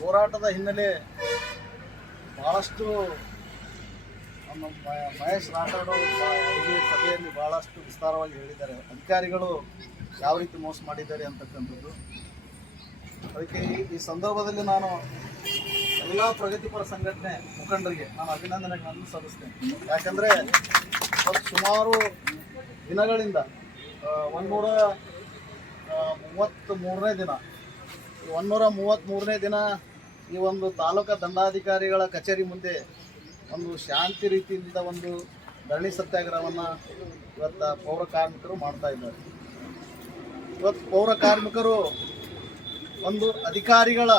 ಹೋರಾಟದ ಹಿನ್ನೆಲೆ ಬಹಳಷ್ಟು ನಮ್ಮ ಮಹೇಶ್ ರಾಠೋಡ್ ಈ ಸಭೆಯಲ್ಲಿ ಬಹಳಷ್ಟು ವಿಸ್ತಾರವಾಗಿ ಹೇಳಿದ್ದಾರೆ. ಅಧಿಕಾರಿಗಳು ಯಾವ ರೀತಿ ಮೋಸ ಮಾಡಿದ್ದಾರೆ ಅಂತಕ್ಕಂಥದ್ದು. ಅದಕ್ಕೆ ಈ ಸಂದರ್ಭದಲ್ಲಿ ನಾನು ಎಲ್ಲ ಪ್ರಗತಿಪರ ಸಂಘಟನೆ ಮುಖಂಡರಿಗೆ ನಾನು ಅಭಿನಂದನೆಗಳನ್ನು ಸಲ್ಲಿಸ್ತೇನೆ. ಯಾಕಂದರೆ ಸುಮಾರು ದಿನಗಳಿಂದ 133ನೇ ದಿನ 133ನೇ ದಿನ ಈ ಒಂದು ತಾಲೂಕಾ ದಂಡಾಧಿಕಾರಿಗಳ ಕಚೇರಿ ಮುಂದೆ ಒಂದು ಶಾಂತಿ ರೀತಿಯಿಂದ ಒಂದು ಧರಣಿ ಸತ್ಯಾಗ್ರಹವನ್ನು ಇವತ್ತು ಪೌರ ಕಾರ್ಮಿಕರು ಮಾಡ್ತಾ ಇದ್ದಾರೆ. ಇವತ್ತು ಪೌರ ಕಾರ್ಮಿಕರು ಒಂದು ಅಧಿಕಾರಿಗಳ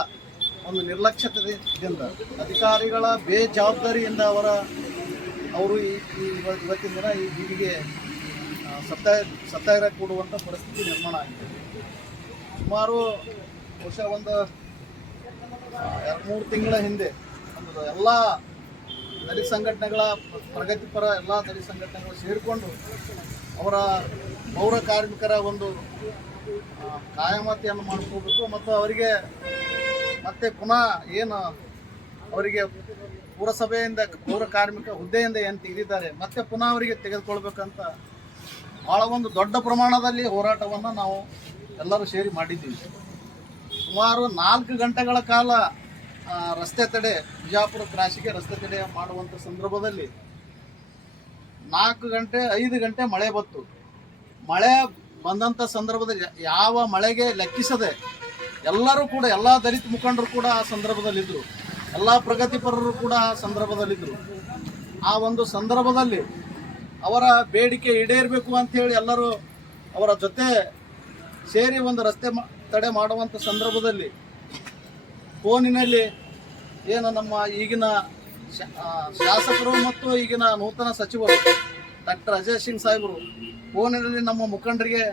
ಒಂದು ನಿರ್ಲಕ್ಷ್ಯತೆಯಿಂದ, ಅಧಿಕಾರಿಗಳ ಬೇಜವಾಬ್ದಾರಿಯಿಂದ ಅವರು ಇವತ್ತಿನ ದಿನ ಈ ಬೀದಿಗೆ ಸತ್ಯಾಗ್ರಹ ಕೂಡುವಂಥ ಪರಿಸ್ಥಿತಿ ನಿರ್ಮಾಣ ಆಗಿದೆ. ಸುಮಾರು ಬಹುಶಃ ಒಂದು 2-3 ತಿಂಗಳ ಹಿಂದೆ ಒಂದು ಎಲ್ಲ ದಲಿತ ಸಂಘಟನೆಗಳ ಪ್ರಗತಿಪರ ಎಲ್ಲ ದಲಿತ ಸಂಘಟನೆಗಳು ಸೇರಿಕೊಂಡು ಅವರ ಪೌರ ಕಾರ್ಮಿಕರ ಒಂದು ಕಾಯಮತಿಯನ್ನು ಮಾಡ್ಕೋಬೇಕು ಮತ್ತು ಅವರಿಗೆ ಮತ್ತೆ ಪುನಃ ಏನು ಅವರಿಗೆ ಪುರಸಭೆಯಿಂದ ಪೌರ ಕಾರ್ಮಿಕ ಹುದ್ದೆಯಿಂದ ಏನು ತೆಗೆದಿದ್ದಾರೆ ಮತ್ತೆ ಪುನಃ ಅವರಿಗೆ ತೆಗೆದುಕೊಳ್ಬೇಕಂತ ಭಾಳ ಒಂದು ದೊಡ್ಡ ಪ್ರಮಾಣದಲ್ಲಿ ಹೋರಾಟವನ್ನು ನಾವು ಎಲ್ಲರೂ ಸೇರಿ ಮಾಡಿದ್ದೀವಿ. ಸುಮಾರು 4 ಗಂಟೆಗಳ ಕಾಲ ರಸ್ತೆ ತಡೆ, ಬಿಜಾಪುರ ಕ್ರಾಸಿಗೆ ರಸ್ತೆ ತಡೆ ಮಾಡುವಂಥ ಸಂದರ್ಭದಲ್ಲಿ 4 ಗಂಟೆ 5 ಗಂಟೆ ಮಳೆ ಬಂತು. ಮಳೆ ಬಂದಂಥ ಸಂದರ್ಭದಲ್ಲಿ ಯಾವ ಮಳೆಗೆ ಲೆಕ್ಕಿಸದೆ ಎಲ್ಲರೂ ಕೂಡ, ಎಲ್ಲ ದಲಿತ ಮುಖಂಡರು ಕೂಡ ಆ ಸಂದರ್ಭದಲ್ಲಿದ್ದರು, ಎಲ್ಲ ಪ್ರಗತಿಪರರು ಕೂಡ ಆ ಸಂದರ್ಭದಲ್ಲಿದ್ದರು. ಆ ಒಂದು ಸಂದರ್ಭದಲ್ಲಿ ಅವರ ಬೇಡಿಕೆ ಈಡೇರಬೇಕು ಅಂಥೇಳಿ ಎಲ್ಲರೂ ಅವರ ಜೊತೆ ಸೇರಿ ಒಂದು ರಸ್ತೆ ತಡೆ ಮಾಡುವಂಥ ಸಂದರ್ಭದಲ್ಲಿ ಫೋನಿನಲ್ಲಿ ಏನು ನಮ್ಮ ಈಗಿನ ಶಾಸಕರು ಮತ್ತು ಈಗಿನ ನೂತನ ಸಚಿವರು ಡಾಕ್ಟರ್ ಅಜಯ್ ಸಿಂಗ್ ಸಾಹೇಬರು ಫೋನಿನಲ್ಲಿ ನಮ್ಮ ಮುಖಂಡರಿಗೆ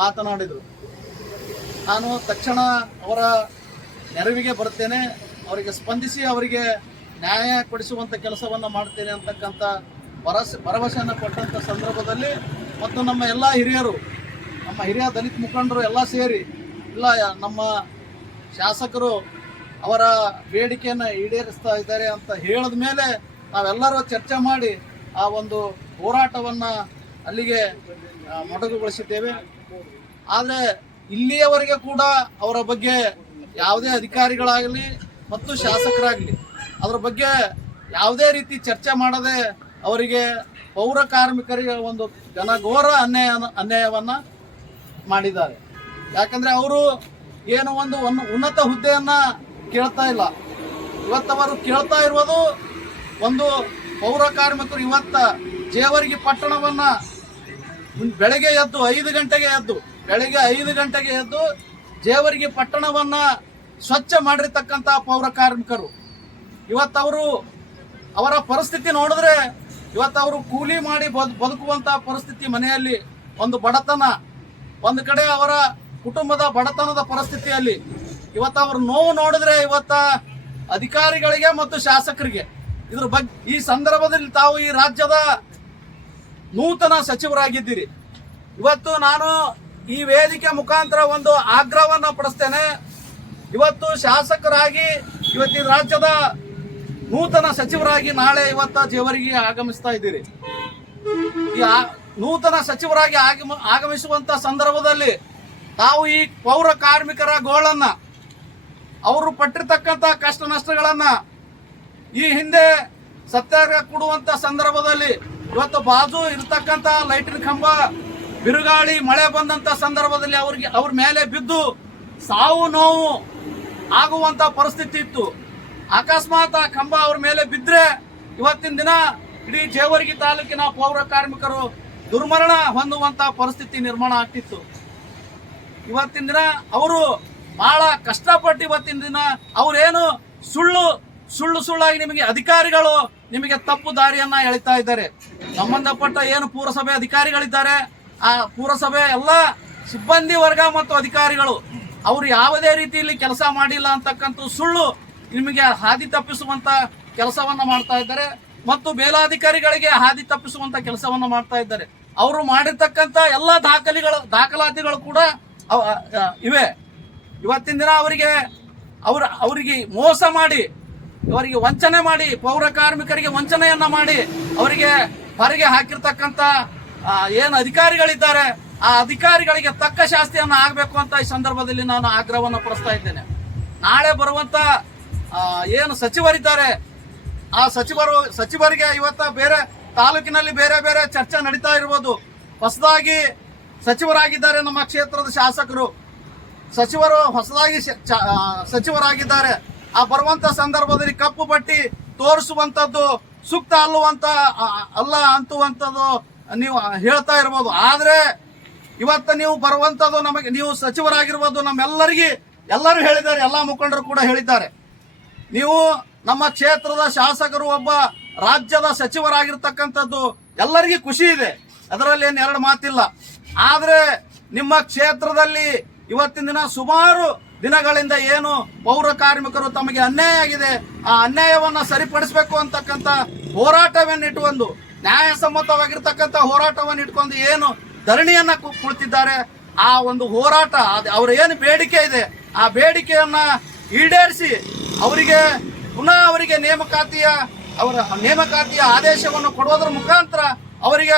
ಮಾತನಾಡಿದರು. ನಾನು ತಕ್ಷಣ ಅವರ ನೆರವಿಗೆ ಬರ್ತೇನೆ, ಅವರಿಗೆ ಸ್ಪಂದಿಸಿ ಅವರಿಗೆ ನ್ಯಾಯ ಕೊಡಿಸುವಂಥ ಕೆಲಸವನ್ನು ಮಾಡ್ತೇನೆ ಅಂತಕ್ಕಂಥ ಭರವಸೆಯನ್ನು ಕೊಟ್ಟಂಥ ಸಂದರ್ಭದಲ್ಲಿ ಮತ್ತು ನಮ್ಮ ಎಲ್ಲ ಹಿರಿಯರು, ನಮ್ಮ ಹಿರಿಯ ದಲಿತ ಮುಖಂಡರು ಎಲ್ಲ ಸೇರಿ ಇಲ್ಲ ನಮ್ಮ ಶಾಸಕರು ಅವರ ಬೇಡಿಕೆಯನ್ನು ಈಡೇರಿಸ್ತಾ ಇದ್ದಾರೆ ಅಂತ ಹೇಳಿದ ಮೇಲೆ ನಾವೆಲ್ಲರೂ ಚರ್ಚೆ ಮಾಡಿ ಆ ಒಂದು ಹೋರಾಟವನ್ನು ಅಲ್ಲಿಗೆ ಮೊಟಕುಗೊಳಿಸಿದ್ದೇವೆ. ಆದರೆ ಇಲ್ಲಿಯವರೆಗೆ ಕೂಡ ಅವರ ಬಗ್ಗೆ ಯಾವುದೇ ಅಧಿಕಾರಿಗಳಾಗಲಿ ಮತ್ತು ಶಾಸಕರಾಗಲಿ ಅದರ ಬಗ್ಗೆ ಯಾವುದೇ ರೀತಿ ಚರ್ಚೆ ಮಾಡದೆ ಅವರಿಗೆ ಪೌರ ಕಾರ್ಮಿಕರಿಗೆ ಒಂದು ಘನಘೋರ ಅನ್ಯಾಯವನ್ನು ಮಾಡಿದ್ದಾರೆ. ಯಾಕಂದರೆ ಅವರು ಏನು ಒಂದು ಉನ್ನತ ಹುದ್ದೆಯನ್ನು ಕೇಳ್ತಾ ಇಲ್ಲ. ಇವತ್ತವರು ಕೇಳ್ತಾ ಇರುವುದು ಒಂದು ಪೌರ ಕಾರ್ಮಿಕರು ಇವತ್ತು ಜೇವರ್ಗಿ ಪಟ್ಟಣವನ್ನು ಬೆಳಗ್ಗೆ 5 ಗಂಟೆಗೆ ಎದ್ದು ಜೇವರ್ಗಿ ಪಟ್ಟಣವನ್ನು ಸ್ವಚ್ಛ ಮಾಡಿರ್ತಕ್ಕಂಥ ಪೌರ ಕಾರ್ಮಿಕರು ಇವತ್ತವರು ಅವರ ಪರಿಸ್ಥಿತಿ ನೋಡಿದ್ರೆ ಇವತ್ತವರು ಕೂಲಿ ಮಾಡಿ ಬದುಕುವಂಥ ಪರಿಸ್ಥಿತಿ, ಮನೆಯಲ್ಲಿ ಒಂದು ಬಡತನ, ಒಂದು ಕಡೆ ಅವರ ಕುಟುಂಬದ ಬಡತನದ ಪರಿಸ್ಥಿತಿಯಲ್ಲಿ ಇವತ್ತು ಅವ್ರ ನೋವು ನೋಡಿದ್ರೆ ಇವತ್ತ ಅಧಿಕಾರಿಗಳಿಗೆ ಮತ್ತು ಶಾಸಕರಿಗೆ ಇದ್ರ ಬಗ್ಗೆ ಈ ಸಂದರ್ಭದಲ್ಲಿ ತಾವು ಈ ರಾಜ್ಯದ ನೂತನ ಸಚಿವರಾಗಿದ್ದೀರಿ. ಇವತ್ತು ನಾನು ಈ ವೇದಿಕೆ ಮುಖಾಂತರ ಒಂದು ಆಗ್ರಹವನ್ನು ಪಡಿಸ್ತೇನೆ. ಇವತ್ತು ಶಾಸಕರಾಗಿ ಇವತ್ತು ರಾಜ್ಯದ ನೂತನ ಸಚಿವರಾಗಿ ನಾಳೆ ಇವತ್ತು ಜೇವರ್ಗಿಗೆ ಆಗಮಿಸ್ತಾ ಇದ್ದೀರಿ. ಈ ನೂತನ ಸಚಿವರಾಗಿ ಆಗಮಿಸುವಂತ ಸಂದರ್ಭದಲ್ಲಿ ತಾವು ಈ ಪೌರ ಕಾರ್ಮಿಕರ ಗೋಳನ್ನ, ಅವರು ಪಟ್ಟಿರ್ತಕ್ಕಂಥ ಕಷ್ಟ ನಷ್ಟಗಳನ್ನ, ಈ ಹಿಂದೆ ಸತ್ಯಾಗ್ರಹ ಕೊಡುವಂತ ಸಂದರ್ಭದಲ್ಲಿ ಇವತ್ತು ಬಾಜು ಇರತಕ್ಕಂಥ ಲೈಟಿನ ಕಂಬ ಬಿರುಗಾಳಿ ಮಳೆ ಬಂದಂತ ಸಂದರ್ಭದಲ್ಲಿ ಅವ್ರ ಮೇಲೆ ಬಿದ್ದು ಸಾವು ನೋವು ಆಗುವಂತ ಪರಿಸ್ಥಿತಿ ಇತ್ತು. ಅಕಸ್ಮಾತ್ ಆ ಕಂಬ ಅವ್ರ ಮೇಲೆ ಬಿದ್ದರೆ ಇವತ್ತಿನ ದಿನ ಇಡೀ ಜೇವರ್ಗಿ ತಾಲೂಕಿನ ಪೌರ ಕಾರ್ಮಿಕರು ದುರ್ಮರಣ ಹೊಂದುವಂತ ಪರಿಸ್ಥಿತಿ ನಿರ್ಮಾಣ ಆಗ್ತಿತ್ತು. ಇವತ್ತಿನ ದಿನ ಅವರು ಬಹಳ ಕಷ್ಟಪಟ್ಟು ಇವತ್ತಿನ ದಿನ ಅವ್ರೇನು ಸುಳ್ಳಾಗಿ ನಿಮಗೆ ಅಧಿಕಾರಿಗಳು ನಿಮಗೆ ತಪ್ಪು ದಾರಿಯನ್ನ ಎಳಿತಾ ಇದ್ದಾರೆ. ಸಂಬಂಧಪಟ್ಟ ಏನು ಪುರಸಭೆ ಅಧಿಕಾರಿಗಳಿದ್ದಾರೆ, ಆ ಪುರಸಭೆ ಎಲ್ಲ ಸಿಬ್ಬಂದಿ ವರ್ಗ ಮತ್ತು ಅಧಿಕಾರಿಗಳು ಅವರು ಯಾವುದೇ ರೀತಿಯಲ್ಲಿ ಕೆಲಸ ಮಾಡಿಲ್ಲ ಅಂತಕ್ಕಂಥ ಸುಳ್ಳು ನಿಮಗೆ ಹಾದಿ ತಪ್ಪಿಸುವಂತ ಕೆಲಸವನ್ನ ಮಾಡ್ತಾ ಇದ್ದಾರೆ ಮತ್ತು ಮೇಲಾಧಿಕಾರಿಗಳಿಗೆ ಹಾದಿ ತಪ್ಪಿಸುವಂತ ಕೆಲಸವನ್ನ ಮಾಡ್ತಾ ಇದ್ದಾರೆ. ಅವರು ಮಾಡಿರ್ತಕ್ಕಂಥ ಎಲ್ಲ ದಾಖಲಾತಿಗಳು ಕೂಡ ಇವೆ. ಇವತ್ತಿನ ದಿನ ಅವರಿಗೆ ಅವರಿಗೆ ಮೋಸ ಮಾಡಿ, ಇವರಿಗೆ ವಂಚನೆ ಮಾಡಿ, ಪೌರ ಕಾರ್ಮಿಕರಿಗೆ ವಂಚನೆಯನ್ನ ಮಾಡಿ ಅವರಿಗೆ ಹೊರಗೆ ಹಾಕಿರ್ತಕ್ಕಂಥ ಏನು ಅಧಿಕಾರಿಗಳಿದ್ದಾರೆ ಆ ಅಧಿಕಾರಿಗಳಿಗೆ ತಕ್ಕ ಶಾಸ್ತಿಯನ್ನ ಆಗಬೇಕು ಅಂತ ಈ ಸಂದರ್ಭದಲ್ಲಿ ನಾನು ಆಗ್ರಹವನ್ನು ಪಡಿಸ್ತಾ ಇದ್ದೇನೆ. ನಾಳೆ ಬರುವಂತ ಏನು ಸಚಿವರಿದ್ದಾರೆ ಆ ಸಚಿವರಿಗೆ ಇವತ್ತ ಬೇರೆ ತಾಲೂಕಿನಲ್ಲಿ ಬೇರೆ ಬೇರೆ ಚರ್ಚೆ ನಡೀತಾ ಇರ್ಬೋದು. ಹೊಸದಾಗಿ ಸಚಿವರಾಗಿದ್ದಾರೆ, ನಮ್ಮ ಕ್ಷೇತ್ರದ ಸಚಿವರು ಹೊಸದಾಗಿ ಸಚಿವರಾಗಿದ್ದಾರೆ. ಆ ಬರುವಂತ ಸಂದರ್ಭದಲ್ಲಿ ಕಪ್ಪು ಪಟ್ಟಿ ತೋರಿಸುವಂತದ್ದು ಸೂಕ್ತ ಅಲ್ಲ ಅಂತುವಂಥದ್ದು ನೀವು ಹೇಳ್ತಾ ಇರ್ಬೋದು. ಆದ್ರೆ ಇವತ್ತು ನೀವು ಬರುವಂತದ್ದು ನಮಗೆ, ನೀವು ಸಚಿವರಾಗಿರ್ಬೋದು, ಎಲ್ಲರೂ ಹೇಳಿದ್ದಾರೆ, ಎಲ್ಲ ಮುಖಂಡರು ಕೂಡ ಹೇಳಿದ್ದಾರೆ. ನೀವು ನಮ್ಮ ಕ್ಷೇತ್ರದ ಶಾಸಕರು, ಒಬ್ಬ ರಾಜ್ಯದ ಸಚಿವರಾಗಿರ್ತಕ್ಕಂಥದ್ದು ಎಲ್ಲರಿಗೂ ಖುಷಿ ಇದೆ, ಅದರಲ್ಲಿ ಏನು ಎರಡು ಮಾತಿಲ್ಲ. ಆದ್ರೆ ನಿಮ್ಮ ಕ್ಷೇತ್ರದಲ್ಲಿ ಇವತ್ತಿನ ದಿನ ಸುಮಾರು ದಿನಗಳಿಂದ ಏನು ಪೌರ ಕಾರ್ಮಿಕರು ತಮಗೆ ಅನ್ಯಾಯ ಆಗಿದೆ, ಆ ಅನ್ಯಾಯವನ್ನ ಸರಿಪಡಿಸಬೇಕು ಅಂತಕ್ಕಂಥ ಹೋರಾಟವನ್ನಿಟ್ಟುಕೊಂಡು, ನ್ಯಾಯಸಮ್ಮತವಾಗಿರ್ತಕ್ಕಂಥ ಹೋರಾಟವನ್ನು ಇಟ್ಕೊಂಡು ಏನು ಧರಣಿಯನ್ನ ಕುಳಿತಿದ್ದಾರೆ, ಆ ಒಂದು ಹೋರಾಟ ಅವರ ಏನು ಬೇಡಿಕೆ ಇದೆ ಆ ಬೇಡಿಕೆಯನ್ನ ಈಡೇರಿಸಿ ಅವರಿಗೆ ಪುನಃ ಅವರಿಗೆ ನೇಮಕಾತಿಯ ಆದೇಶವನ್ನು ಕೊಡುವುದರ ಮುಖಾಂತರ ಅವರಿಗೆ